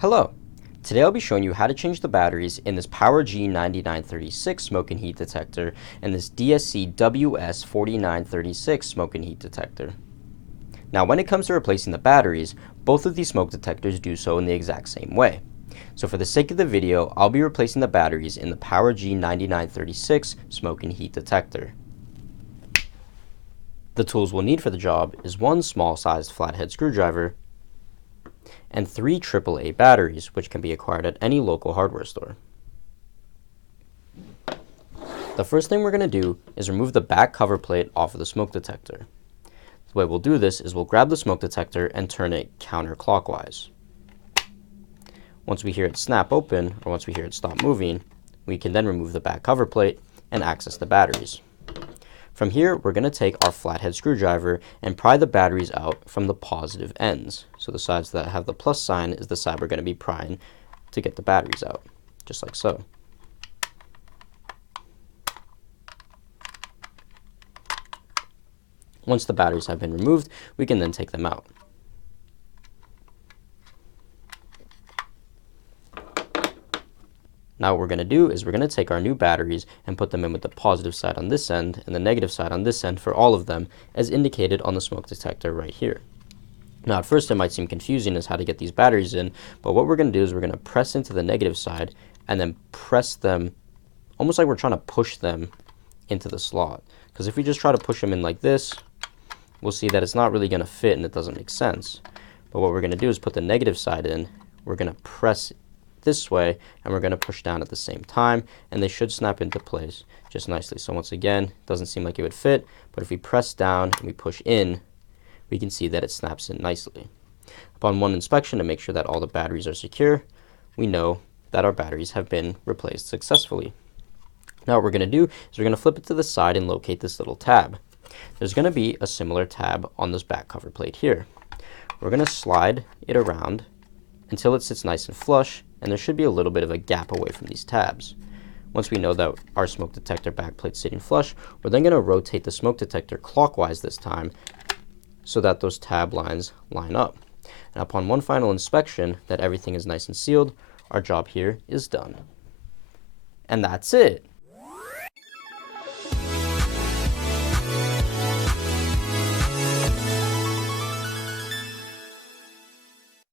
Hello! Today I'll be showing you how to change the batteries in this PowerG 9936 smoke and heat detector and this DSC WS4936 smoke and heat detector. Now when it comes to replacing the batteries, both of these smoke detectors do so in the exact same way. So for the sake of the video, I'll be replacing the batteries in the PowerG 9936 smoke and heat detector. The tools we'll need for the job is one small-sized flathead screwdriver and 3 AAA batteries, which can be acquired at any local hardware store. The first thing we're going to do is remove the back cover plate off of the smoke detector. The way we'll do this is we'll grab the smoke detector and turn it counterclockwise. Once we hear it snap open, or once we hear it stop moving, we can then remove the back cover plate and access the batteries. From here, we're going to take our flathead screwdriver and pry the batteries out from the positive ends. So the sides that have the plus sign is the side we're going to be prying to get the batteries out, just like so. Once the batteries have been removed, we can then take them out. Now what we're going to do is we're going to take our new batteries and put them in with the positive side on this end and the negative side on this end for all of them, as indicated on the smoke detector right here. Now at first it might seem confusing as how to get these batteries in, but what we're going to do is we're going to press into the negative side and then press them almost like we're trying to push them into the slot. Because if we just try to push them in like this, we'll see that it's not really going to fit and it doesn't make sense. But what we're going to do is put the negative side in, we're going to press this way, and we're going to push down at the same time, and they should snap into place just nicely. So once again, it doesn't seem like it would fit, but if we press down and we push in, we can see that it snaps in nicely. Upon one inspection to make sure that all the batteries are secure, we know that our batteries have been replaced successfully. Now what we're going to do is we're going to flip it to the side and locate this little tab. There's going to be a similar tab on this back cover plate here. We're going to slide it around until it sits nice and flush, and there should be a little bit of a gap away from these tabs. Once we know that our smoke detector backplate's sitting flush, we're then going to rotate the smoke detector clockwise this time so that those tab lines line up. And upon one final inspection that everything is nice and sealed, our job here is done. And that's it!